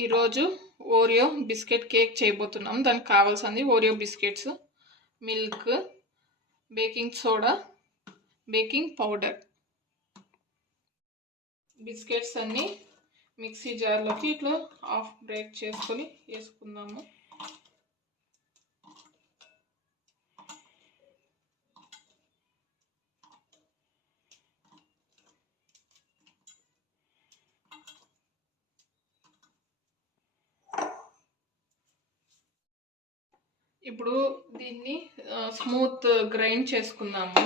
ఈరోజు Oreo biscuit cake చేయబోతున్నాం. దానికి కావాల్సింది Oreo biscuits, milk, baking soda, baking powder. Biscuits అన్నీ మిక్సీ జార్లోకి ఇట్లా హాఫ్ బ్రేక్ చేసుకొని వేసుకుందాము. ఇప్పుడు దీన్ని స్మూత్ గ్రైండ్ చేసుకుందాము.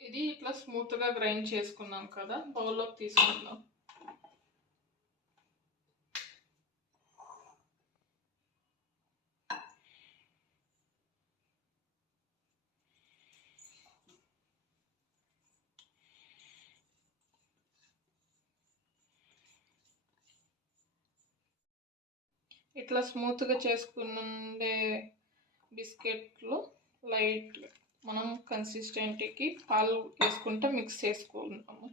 ఇది ఇట్లా స్మూత్గా గ్రైండ్ చేసుకున్నాం కదా, బౌల్లోకి తీసుకుందాం. ఇట్లా స్మూత్గా చేసుకునే బిస్కెట్లు లైట్ మనం కన్సిస్టెంట్కి పాలు వేసుకుంటే మిక్స్ చేసుకుంటాము.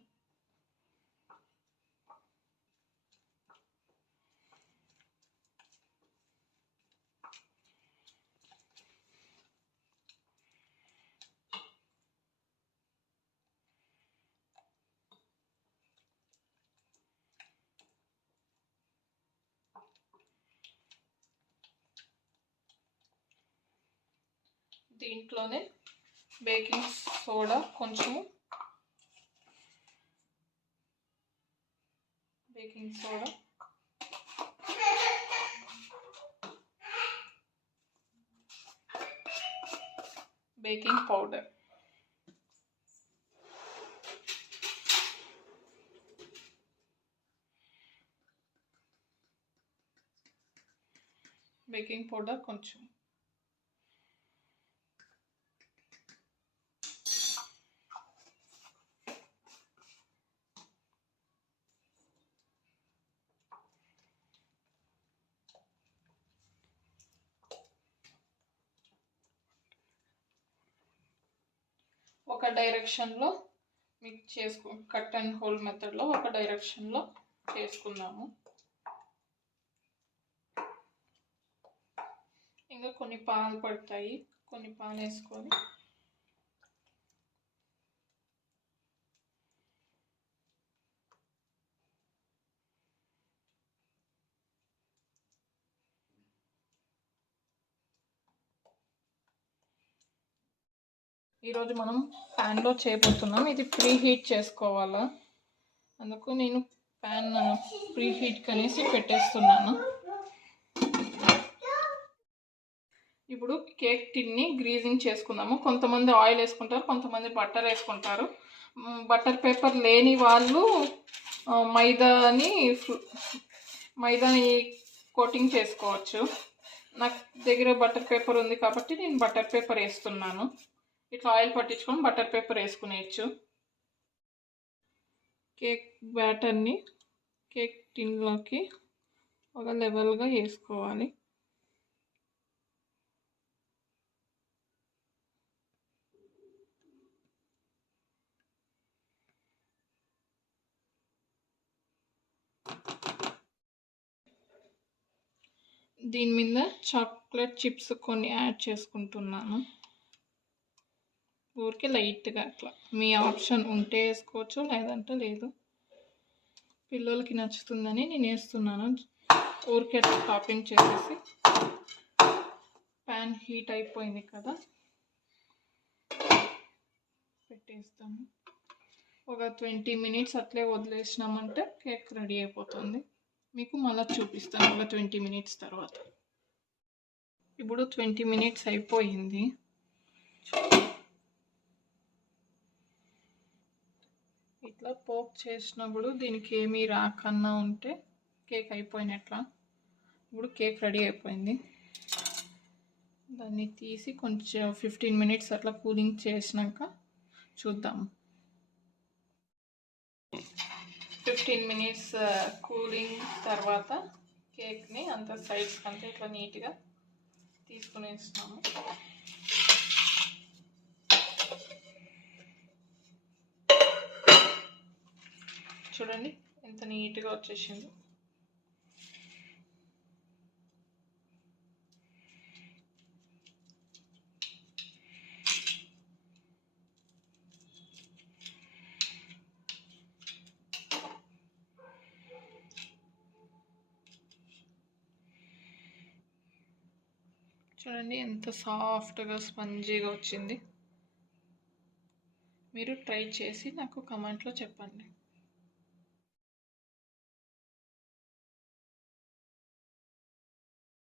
దీంట్లోనే బేకింగ్ సోడా కొంచెం, baking soda, baking powder, baking powder కొంచెం, ఒక డైరెక్షన్లో మిక్స్ కట్ అండ్ హోల్ మెథడ్లో ఒక డైరెక్షన్లో చేసుకుందాము. ఇంకా కొన్ని పాలు పడతాయి, కొన్ని పాలు వేసుకొని ఈరోజు మనం ప్యాన్లో చేయబోతున్నాం. ఇది ప్రీ హీట్ చేసుకోవాలా, అందుకు నేను ప్యాన్ ప్రీ హీట్ అనేసి పెట్టేస్తున్నాను. ఇప్పుడు కేక్ టిన్ని గ్రీజింగ్ చేసుకుందాము. కొంతమంది ఆయిల్ వేసుకుంటారు, కొంతమంది బటర్ వేసుకుంటారు. బటర్ పేపర్ లేని వాళ్ళు మైదాని కోటింగ్ చేసుకోవచ్చు. నాకు దగ్గర బటర్ పేపర్ ఉంది కాబట్టి నేను బటర్ పేపర్ వేస్తున్నాను. ఇట్లా ఆయిల్ పట్టించుకొని బటర్ పేపర్ వేసుకునేయచ్చు. కేక్ బ్యాటర్ని కేక్ టిన్లోకి ఒక లెవెల్గా వేసుకోవాలి. దీని మీద చాక్లెట్ చిప్స్ కొన్ని యాడ్ చేసుకుంటున్నాను. ఊరికే లైట్గా అట్లా, మీ ఆప్షన్ ఉంటే వేసుకోవచ్చు, లేదంటే లేదు. పిల్లలకి నచ్చుతుందని నేను వేస్తున్నాను. ఊరికే అట్లా టాపింగ్ చేసేసి ప్యాన్ హీట్ అయిపోయింది కదా, పెట్టేస్తాము. ఒక 20 మినిట్స్ అట్లే వదిలేసినామంటే కేక్ రెడీ అయిపోతుంది. మీకు మళ్ళీ చూపిస్తాను ఒక 20 మినిట్స్ తర్వాత. ఇప్పుడు 20 మినిట్స్ అయిపోయింది. ఇట్లా పోక్ చేసినప్పుడు దీనికి ఏమీ రాకన్నా ఉంటే కేక్ అయిపోయినట్లా. ఇప్పుడు కేక్ రెడీ అయిపోయింది. దాన్ని తీసి కొంచెం 15 మినిట్స్ అట్లా కూలింగ్ చేసినాక చూద్దాం. 15 మినిట్స్ కూలింగ్ తర్వాత కేక్ని అంత సైడ్స్ అంతా ఇట్లా నీట్గా తీసుకునేస్తున్నాము. చూడండి ఎంత నీట్గా వచ్చేసింది. చూడండి ఎంత సాఫ్ట్గా స్పంజీగా వచ్చింది. మీరు ట్రై చేసి నాకు కమెంట్లో చెప్పండి.